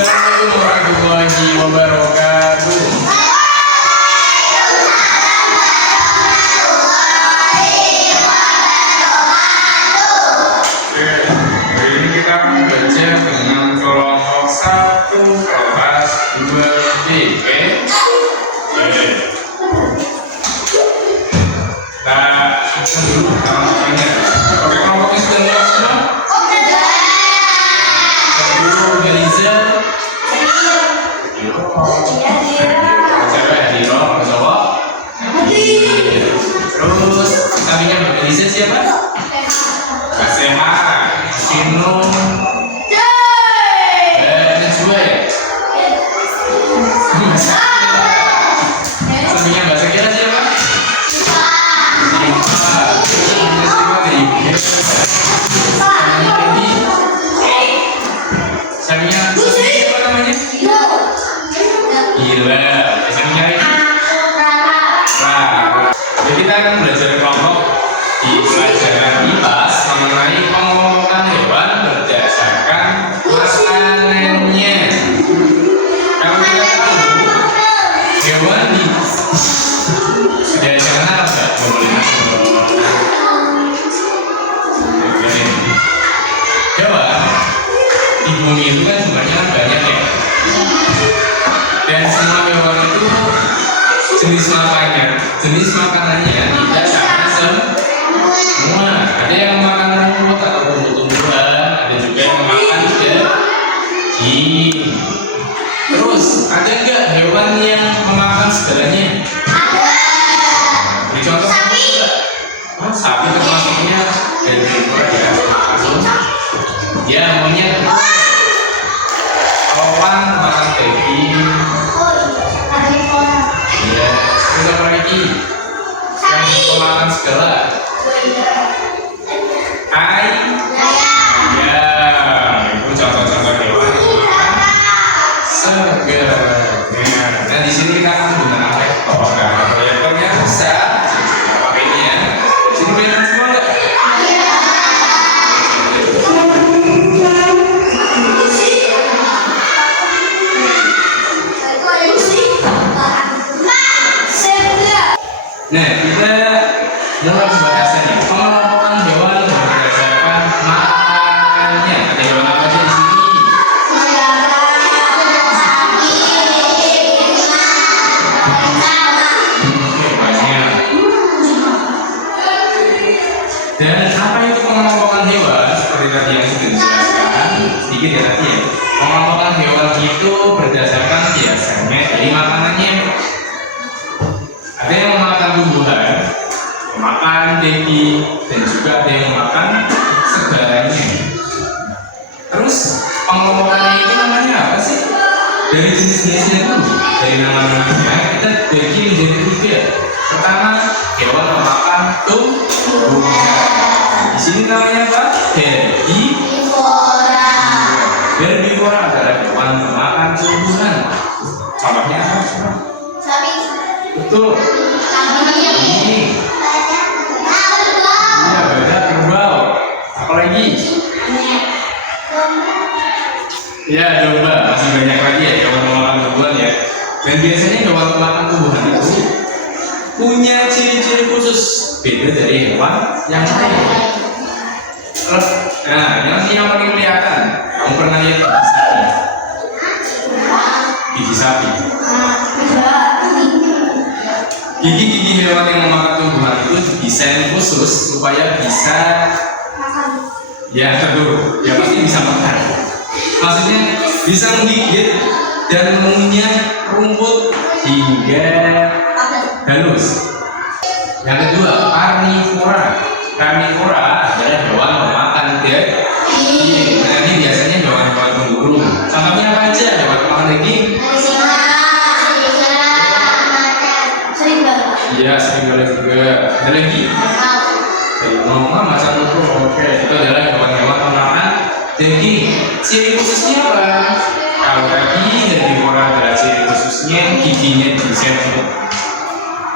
Assalamualaikum warahmatullahi wabarakatuh. Hari ini kita akan belajar dengan kelompok 1 kelas 2B. Kita dulu kelompoknya. Oke, kelompoknya sudah lengkap semua? Terus sampingnya bergelisah siapa? Kaseha, Sinu, dan Najwa. Sampingnya bahasa kira siapa? Sampingnya siapa namanya? Gila. Sampingnya jadi kita akan belajar kelompok di pelajaran IPAS mengenai pengelompokan hewan berdasarkan makanannya. Kalau kita tahu hewan di sudah jangan harap nggak boleh masuk. Hewan di bumi itu kan jumlahnya banyak ya. Dan semua hewan itu jenis makanannya tidak sama semua. Ada yang makan rumput atau tumbuh-tumbuhan, ada juga yang makan daging. Terus ada nggak hewan yang memakan segalanya? Ada. Beri contoh. Sapi. Sapi termasuknya dari ya langsung. Ya monyet. Hewan makan daging. Ya, terus apa lagi? Yang pemakan segala. Ayam. Itu contoh-contoh hewan segala. Nah, di sini kita akan menggunakan vektor. Karena proyektornya bisa pakai ini ya. Sini kelihatan semua nggak? Nah, kita dalam pembahasannya pengelompokan hewan berdasarkan makanannya. Ada hewan apa aja di sini? Banyak. Dan apa itu pengelompokan hewan? Seperti tadi yang sudah dijelaskan, sedikit ya tadi ya. Pengelompokan hewan itu berdasarkan biasanya dari makanannya. Ada yang memakan tumbuhan, memakan daging, dan juga ada yang memakan segalanya. Terus pengelompokannya itu namanya apa sih? Dari jenis-jenisnya dulu, dari nama-namanya kita bagi menjadi 3. Pertama, hewan memakan tumbuhan. Di sini namanya apa? Herbivora. Herbivora adalah hewan memakan tumbuhan. Contohnya apa? Sapi. Betul. Ini. Ya, badak, kerbau. Apalagi? Ya, domba. Masih banyak lagi ya hewan pemakan tumbuhan ya. Dan biasanya hewan pemakan tumbuhan itu punya ciri-ciri khusus beda dari hewan yang lain. Nah, yang paling kelihatan, kamu pernah lihat gigi sapi? Gigi hewan yang memakan tumbuhan itu didesain khusus supaya bisa ya teduh, ya pasti bisa makan. Maksudnya bisa menggigit dan mengunyah rumput hingga halus. Yang kedua, karnivora. Karnivora adalah hewan pemakan daging. Nah, ini biasanya hewan-hewan pemburu. Contohnya apa aja hewan pemakan daging? Iya, serigala juga. Ada lagi? Harimau, macan tutul. Oke, itu adalah hewan-hewan pemakan daging. Ciri khususnya apa? Kalau tadi herbivora adalah ciri khususnya giginya didesain untuk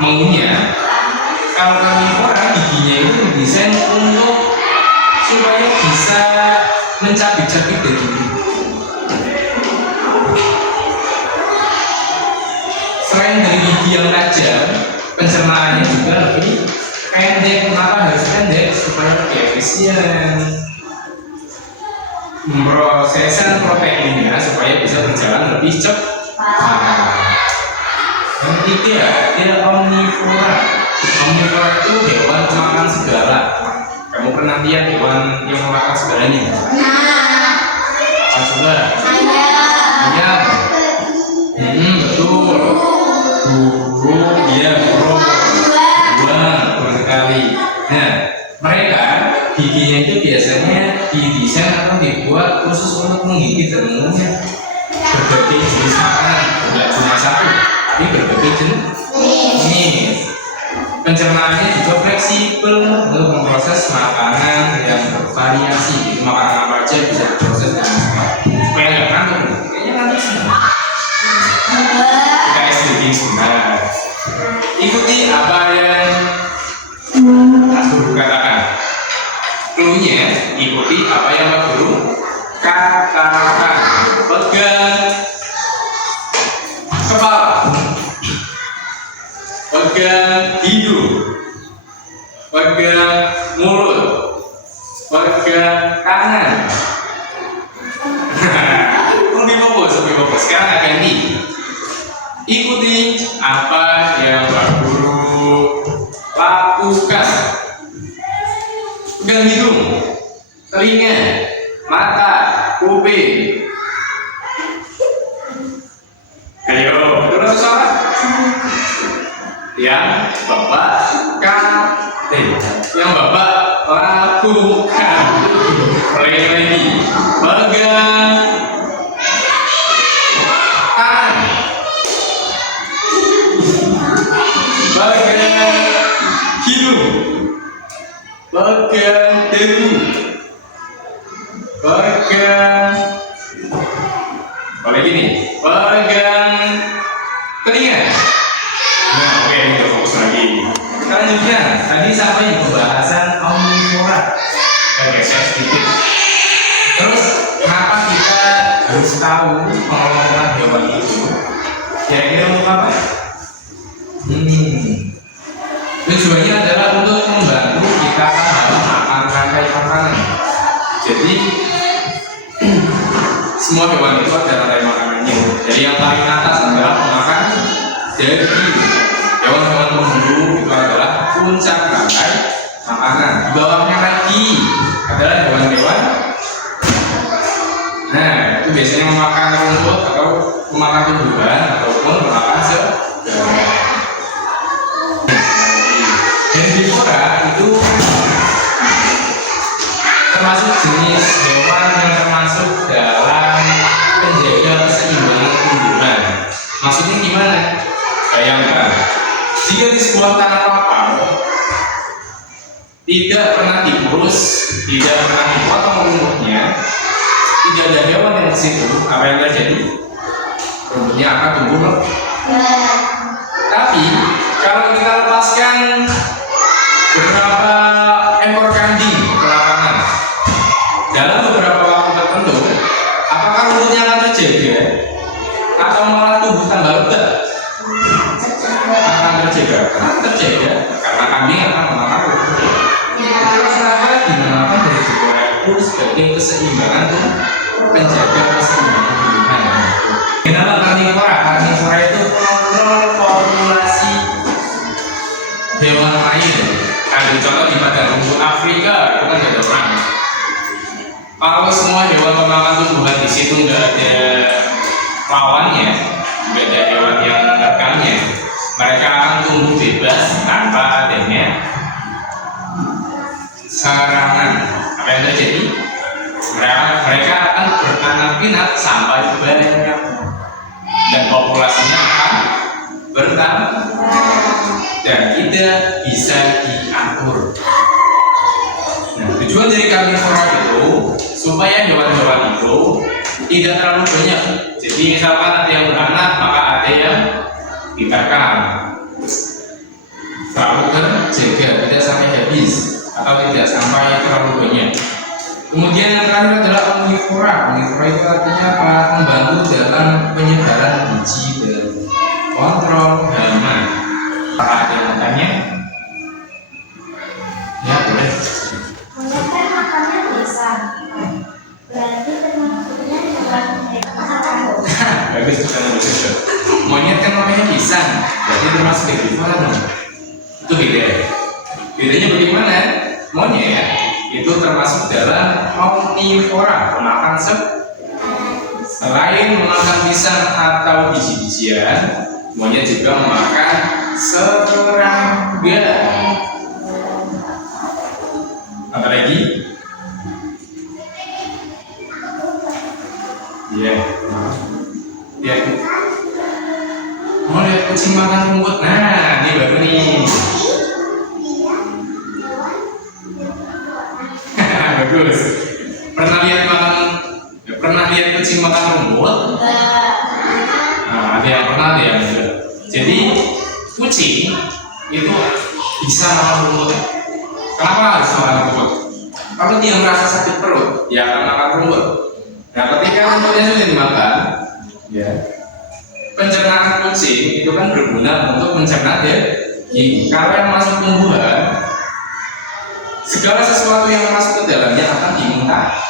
mengunyah. Kalau karnivora giginya itu didesain untuk supaya bisa mencabik-cabik daging. yang tajam, pencernaannya juga lebih pendek. Kenapa harus pendek? Supaya lebih efisien memprosesan proteinnya supaya bisa berjalan lebih cepat. Yang ketiga, dia omnivora. Omnivora itu hewan pemakan segala. Kamu pernah lihat hewan yang memakan segalanya? Apa coba? Ayam. Betul. Burung, iya burung. Buang sekali. Nah, mereka giginya itu biasanya didesain atau dibuat khusus untuk menggigit dan mengunyah berbagai jenis makanan, tidak cuma satu, tapi berbagai jenis. Pencernaannya juga fleksibel untuk memproses makanan yang bervariasi. Jadi makanan apa aja bisa diproses dengan cepat. Supaya nggak ngantuk, kayaknya ngantuk semua. Kita SDG sebentar. Ikuti apa yang aku katakan. Cluenya ikuti apa yang Pak Guru katakan. Pegang kepala, pegang hidung, pegang mulut, pegang tangan. Lebih fokus. Sekarang akan ikuti apa yang Pak Guru lakukan. Pegang hidung, telinga, mata, kuping. Ayo, betul suara? Yang Bapak yang Bapak lakukan. Lagi. Pegang tangan, pegang hidung, pegang dagu, pegang pegang telinga. Nah, oke, kita fokus lagi. Selanjutnya, tadi sampai di pembahasan omnivora. Geser sedikit. Terus, kenapa kita harus tahu pengelolaan hewan itu? Kira-kira untuk apa? Tujuannya adalah untuk membantu kita paham akan rantai makanan. Jadi semua hewan itu ada rantai makanannya. Jadi yang paling atas adalah pemakan daging. Hewan-hewan pemburu itu adalah puncak rantai makanan. Di bawahnya lagi adalah hewan-hewan. Nah, itu biasanya memakan rumput atau memakan tumbuhan ataupun memakan segala. Herbivora itu termasuk jenis hewan yang termasuk dalam penjaga keseimbangan tumbuhan. Maksudnya gimana? Bayangkan, jika di sebuah tanah lapang tidak pernah diurus, tidak pernah dipotong rumputnya, tidak ada hewan yang di situ, apa yang terjadi? Rumputnya akan tumbuh. Tapi kalau kita lepaskan beberapa ekor kambing ke lapangan dalam beberapa waktu tertentu, apakah rumputnya akan terjaga atau malah tumbuh tambah lebat? Akan terjaga karena kambing akan memakan rumput. Kenapa dinamakan dari sebuah itu sebagai keseimbangan tuh, penjaga keseimbangan tumbuhan. Kenapa karnivora? Karnivora itu kontrol populasi hewan lain. Ada contoh di padang rumput Afrika, itu kan ada orang. Kalau semua hewan pemakan tumbuhan di situ nggak ada lawannya, nggak ada hewan yang menekannya, mereka akan tumbuh bebas tanpa adanya serangan. Apa yang terjadi? Mereka akan bertanam pinat sampai banyak dan populasinya akan bertambah dan tidak bisa diatur. Nah, tujuan dari karnivora itu supaya hewan-hewan itu tidak terlalu banyak. Jadi misalkan ada yang beranak, maka ada yang diterkam. Selalu terjaga, tidak sampai habis atau tidak sampai terlalu banyak. Kemudian yang terakhir adalah omnivora. Omnivora itu artinya apa? Membantu dalam penyebaran biji dan kontrol hama. Bagus, jangan lupa. Monyet kan namanya pisang, berarti termasuk herbivora dong. Itu beda. Bedanya bagaimana? Monyet itu termasuk dalam omnivora, pemakan selain memakan pisang atau biji-bijian, monyet juga memakan serangga. Apa lagi? Iya. Ya. Mau lihat kucing makan rumput? Nah, ini baru nih. Bagus. Pernah lihat kucing makan rumput? Nah, ada yang pernah, ada yang enggak. Jadi kucing itu bisa makan rumput. Kenapa harus makan rumput? Kalau dia merasa sakit perut, dia akan makan rumput. Nah, ketika rumputnya sudah dimakan, ya, pencernaan kucing itu kan berguna untuk mencerna daging. Kalau yang masuk tumbuhan, segala sesuatu yang masuk ke dalamnya akan dimuntahkan.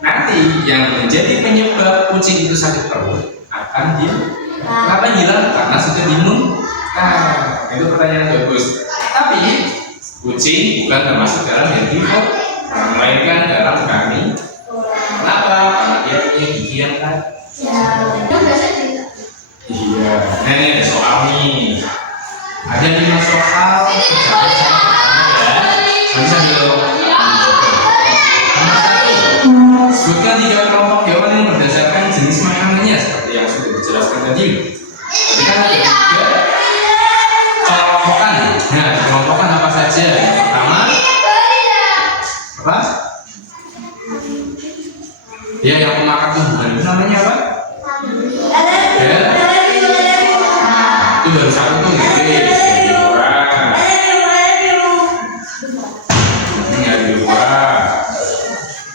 Nanti yang menjadi penyebab kucing itu sakit perut akan hilang karena sudah dimuntahkan. Itu pertanyaan bagus. Tapi kucing bukan termasuk dalam herbivora, melainkan dalam kami. Kenapa? Karena dia punya gigi yang iya. Nah, ini ada soal nih. Ada 5 soal. Bisa dulu. Sebutkan 3 kelompok hewan yang berdasarkan jenis makanannya seperti yang sudah dijelaskan tadi. Jadi kan ada 3 kelompokan. Nah, kelompokan apa saja? Yang pertama, apa? Ya, yang pemakan tumbuhan itu namanya apa? Ya. Itu baru satu tuh, herbivora. Ini herbivora.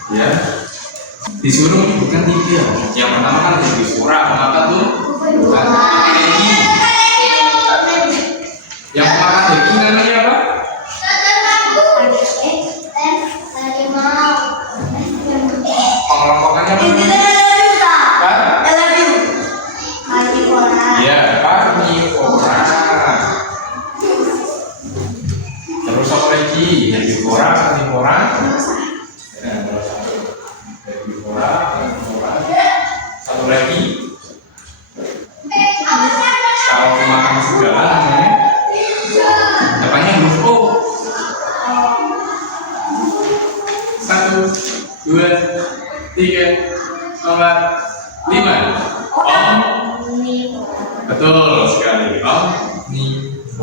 Ya. Disuruh menyebutkan 3. Yang pertama kan herbivora, pemakan tumbuhan. Yang pemakan daging namanya apa? Pengelompokannya apa? Ya, karnivora. Terus apa lagi? Herbivora, karnivora. Herbivora, karnivora. Satu lagi. Kalau pemakan segala namanya depannya huruf O. 1, 2, 3, 4, 5. Betul sekali. Omnivora.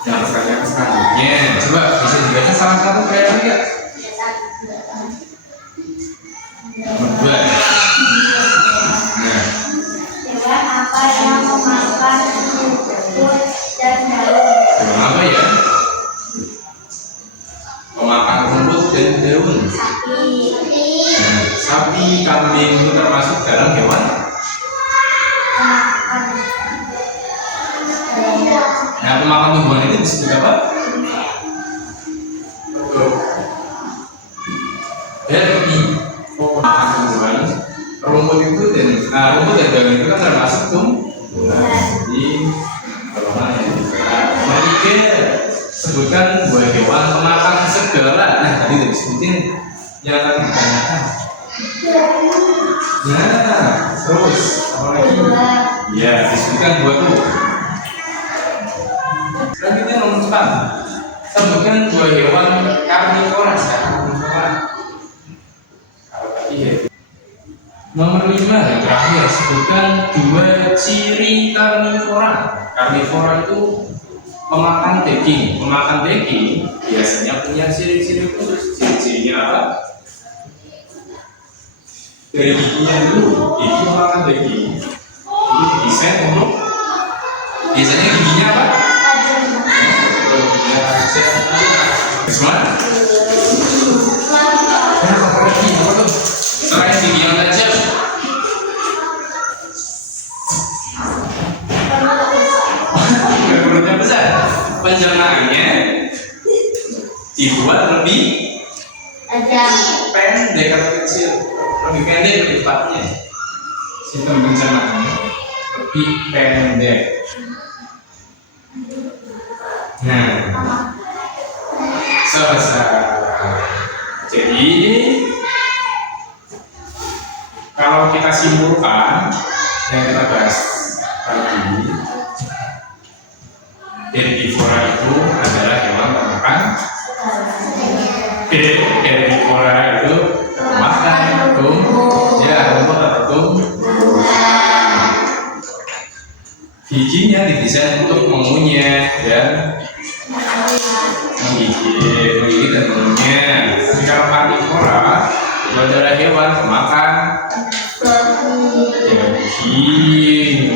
Yang pertanyaan selanjutnya, coba bisa dibaca salah satu kayak enggak? Nomor 2. Nah, Hewan apa yang memakan rumput dan daun? hewan apa ya? Pemakan rumput dan daun. Sapi. Nah, sapi, kambing itu termasuk dalam hewan. Nah, pemakan tumbuhan itu disebut apa? Betul. Pemakan tumbuhan. Rumput itu rumput dan daun itu kan termasuk tumbuhan. Jadi golongan yang nomor 3, sebutkan 2 hewan pemakan segala. Nah, tadi udah disebutin yang akan ditanyakan. Nah, terus apa lagi? Ya, disebutkan 2 tuh. Selanjutnya nomor 4, sebutkan 2 hewan karnivora. Kalau tadi ya. Nomor 5 yang terakhir, sebutkan 2 ciri karnivora. Karnivora itu pemakan daging. Pemakan daging biasanya punya ciri-ciri khusus. Ciri-cirinya apa? Dari giginya dulu, gigi pemakan daging. Ini didesain untuk biasanya giginya apa? Semua? Apa lagi? Apa tuh? Selain gigi yang tajam. Perutnya besar. pencernaannya dibuat lebih tajam. pendek atau kecil, lebih pendek lebih tepatnya. Sistem pencernaannya lebih pendek. Nah, selesai. Jadi kalau kita simpulkan yang kita bahas tadi, herbivora itu adalah hewan pemakan. Herbivora itu makan rumput, ya rumput atau tumbuhan. Giginya didesain untuk mengunyah dan menggigit dan mengunyah. Tapi kalau karnivora itu adalah hewan pemakan daging.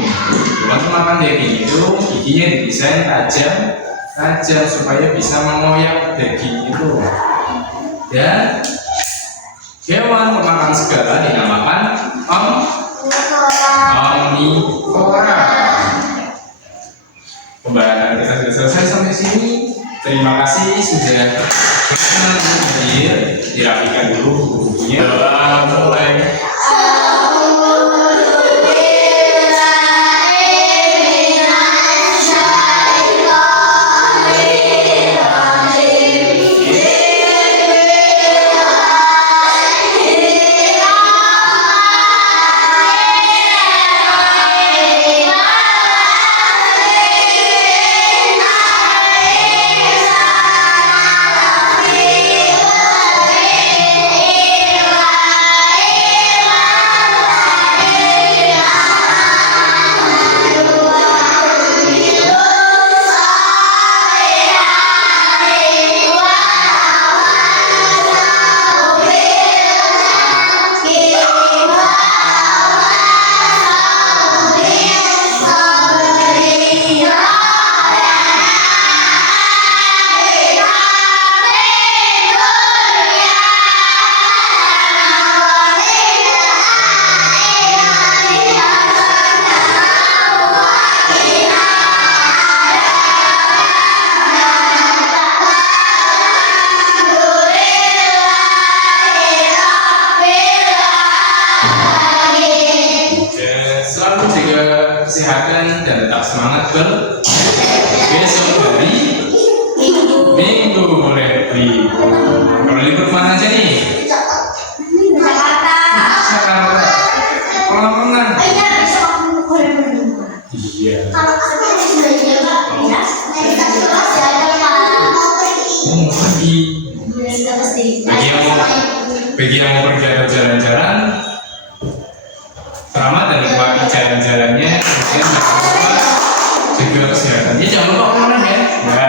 Hewan pemakan daging itu giginya didesain tajam supaya bisa mengoyak daging itu. Dan hewan pemakan segala dinamakan omnivora. Pembahasan kita sudah selesai sampai sini. Terima kasih sudah hadir. Dirapikan dulu buku-bukunya. Mulai. Kesehatan dan tetap semangat besok dari minggu boleh libur. Kalau libur kemana aja nih? Jakarta. Kolam renang. Iya, besok aku ke renang. Iya. Kalau aku belajar kita kelas ya Pergi. Bagi yang mau pergi atau jalan-jalan, selamat dan nikmati jalan-jalannya. Kemudian jangan lupa jaga kesehatannya. Jangan lupa olahraga ya.